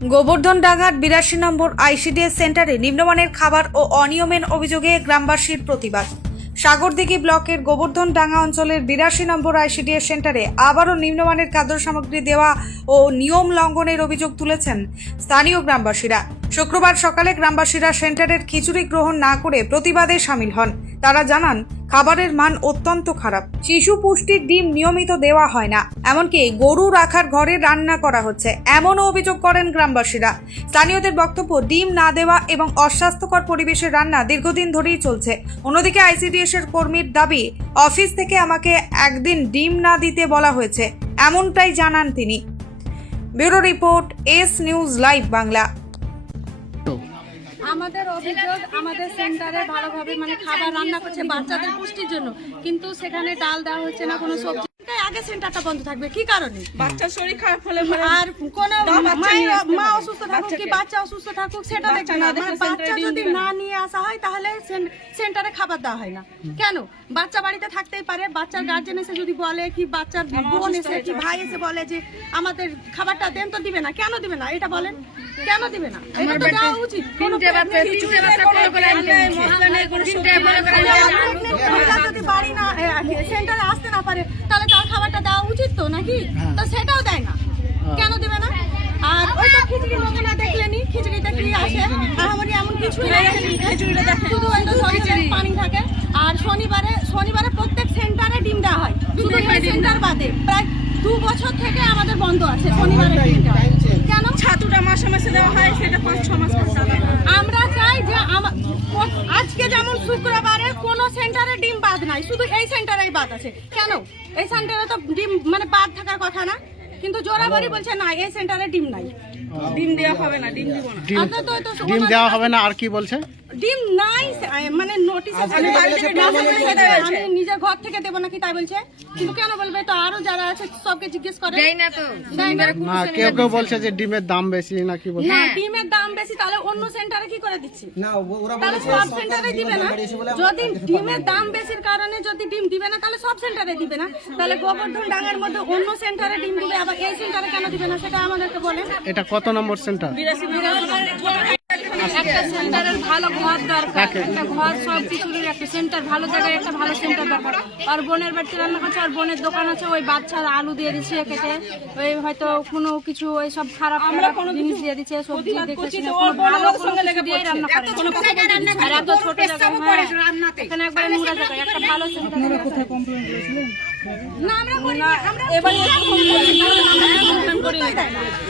গোবর্ধন ডাঙ্গার বিরাশি নম্বর আইসিডিএস সেন্টারে নিম্নমানের খাবার ও অনিয়মের অভিযোগে গ্রামবাসীর প্রতিবাদ। সাগরদিঘি ব্লকের গোবর্ধন ডাঙ্গা অঞ্চলের বিরাশি নম্বর আইসিডিএস সেন্টারে আবারও নিম্নমানের খাদ্য সামগ্রী দেওয়া ও নিয়ম লঙ্ঘনের অভিযোগ তুলেছেন স্থানীয় গ্রামবাসীরা। শুক্রবার সকালে গ্রামবাসীরা সেন্টারের খিচুড়ি গ্রহণ না করে প্রতিবাদে সামিল হন। তারা জানান খাবারের মান অত্যন্ত খারাপ। শিশু পুষ্টির ডিম নিয়মিত দেওয়া হয় না। এমনকি গরু রাখার ঘরে রান্না করা হচ্ছে। এমনও অভিযোগ করেন গ্রামবাসীরা। স্থানীয়দের বক্তব্য, ডিম না দেওয়া এবং অস্বাস্থ্যকর পরিবেশের রান্না দীর্ঘদিন ধরেই চলছে। অন্যদিকে আইসিডিএস এর কর্মীর দাবি, অফিস থেকে আমাকে একদিন ডিম না দিতে বলা হয়েছে। এমনটাই জানান তিনি। Bureau report, S news live Bangla. আমাদের অভিযোগ আমাদের সেন্টারে ভালোভাবে মানে খাবার রান্না করছে বাচ্চাদের পুষ্টির জন্য। কিন্তু সেখানে ডাল দেওয়া হচ্ছে না, কোনো সবজি আগে সেন্টারটা বন্ধ থাকবে কি কারণে? বাচ্চার শরীর খারাপ হলে আর কোন বাচ্চা মা অসুস্থ থাকুক কি বাচ্চা অসুস্থ থাকুক সেটা বাচ্চা দেখবে না বাচ্চা যদি না। নিয়ে আসা হয় তাহলে সেন্টারে খাবার দেওয়া হয় না। কেন? বাচ্চা বাড়িতে থাকতেই পারে। বাচ্চার গার্জেন এসে যদি বলে কি বাচ্চার বোন এসে কি ভাই এসে বলে যে আমাদের খাবারটা দেন তো দিবে না। কেন দিবে না? এটা বলেন। কেন দিবে না? এটা তো দেওয়া উচিত। কোনো মহিলা যদি বাড়ি না সেন্টারে আসতে না পারে তাহলে তার খাবারটা দেওয়া উচিত তো নাকি? তো সেটাও দেয় না। কেন দেবে না? আর ওই তো খিচুড়ি দেখলে দেখলেনি খিচুড়িতে কি আসে। আহামরি এমন কিছু নেই। খিচুড়িটা দেখে শুধু পানি থাকে। আর শনিবারে শনিবারে প্রত্যেক সেন্টারে ডিম দেওয়া হয়। শুধু সেন্টার বাদে। প্রায় দু বছর থেকে আমাদের বন্ধ আছে শনিবারে ডিমটা কেন? ছাতুটা মাসে মাসে দেওয়া হয় সেটা পাঁচ ছ মাস পর দেওয়া হয়। আমরা চাই যে আমা- ও- আজকে যেমন শুক্রবারে কোনো সেন্টারে ডিম বাদ নাই শুধু এই সেন্টারেই বাদ আছে। কেন? এই সেন্টারে তো ডিম মানে বাদ থাকার কথা না। কিন্তু জোরাবাড়ি বলছে না এই সেন্টারে ডিম নাই। ডিম দেওয়া হবে না ডিম দিব না। ডিম তো- তো- ডিম দেওয়া হবে না আর কি বলছে? ডিম নাই মানে নোটিশ আমি নিজের ঘর থেকে দেবো নাকি তাই বলছে। কিন্তু কেন বলবে? তো আরও যারা আছে সবকে জিজ্ঞেস করে। দেয় না তো। না। কেউ কেউ বলছে যে ডিমের দাম বেশি নাকি বলছে। না ডিমের দাম বেশি তাহলে অন্য সেন্টারে কি করে দিচ্ছি? না ওরা তাহলে সব সেন্টারে দিবে না। যদি ডিমের দাম বেশির কারণে যদি ডিম দিবে না তাহলে সব সেন্টারে দিবে না। তাহলে গোবর্ধন ডাঙ্গার মধ্যে অন্য সেন্টারে ডিম দিবে আবার এই সেন্টারে কেন দিবে না সেটা আমাদেরকে বলেন। এটা কত নম্বর সেন্টার? একটা সেন্টারের ভালো ঘর দরকার একটা ঘর সব কিছুর একটা সেন্টার ভালো জায়গায় একটা ভালো সেন্টার দরকার। আর বোনের বাড়িতে রান্না করছে আর বোনের দোকান আছে ওই বাচ্চার আলু দিয়ে দিচ্ছে কেটে ওই হয়তো কোনো কিছু ওই সব খারাপ খারাপ জিনিস দিয়ে দিচ্ছে সবজি দেখতেছি ভালো কোনো কিছু দিয়ে রান্না করে না। আর এত ছোট জায়গায় হ্যাঁ, এখানে একবারে নোংরা জায়গায় একটা ভালো সেন্টার না আমরা করি না আমরা এবার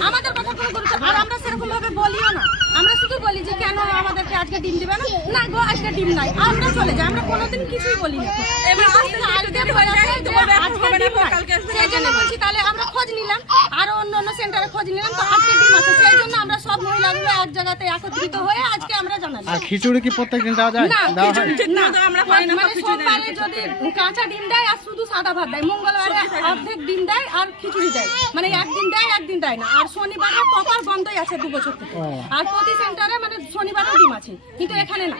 আমাদের কথা কোনো গুরুত্ব আর আমরা সেরকম ভাবে বলিও না আমরা শুধু বলি যে কেন আমাদেরকে আজকে ডিম দিবে না? না গো আজকে ডিম নাই। আমরা চলে যাই আমরা কোনোদিন কিছুই বলি না এবার আজকে আজকে যে আজকে ডিম নাই। সেই জন্য বলছি তাহলে আমরা খোঁজ নিলাম আরও অন্য সেন্টারে খোঁজ নিলাম তো আজকে ডিম আছে। সেই জন্য আমরা সব মহিলাগুলো এক জায়গাতে একত্রিত হয়ে আজকে আমরা জানালাম। আর খিচুড়ি কি প্রত্যেকদিন দেওয়া যায়? না দেওয়া হয়? না। তো আমরা পাই না, মানে খিচুড়ি দেয়। সোমবারে যদি কাঁচা ডিম দেয় আর শুধু সাদা ভাত দেয় মঙ্গলবারে অর্ধেক ডিম দেয় আর খিচুড়ি দেয়। মানে একদিন দেয় একদিন দেয় না। আর শনিবারে প্রপার বন্ধই আছে দু বছর থেকে। আর প্রতি সেন্টারে মানে শনিবারেও ডিম আছে কিন্তু এখানে না।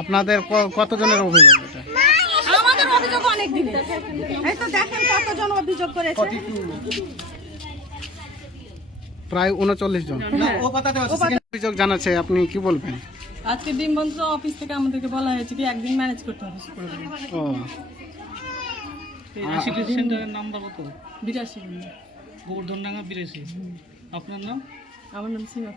আপনাদের কতজনের অভিযোগ এটা? আমাদের অভিযোগ অনেক দিন এই তো দেখেন কতজন অভিযোগ করেছে। প্রায় উনচল্লিশ জন। অভিযোগ জানাচ্ছে আপনি কি বলবেন? আজকে ডিম বন্ধ অফিস থেকে আমাদেরকে বলা হয়েছে কি একদিন ম্যানেজ করতে হবে ও। ও সেন্টারের নামটা কত? বিরাশি গোবর্ধনডাঙ্গা বিরাশি। আপনার নাম? আমার নাম সীমা।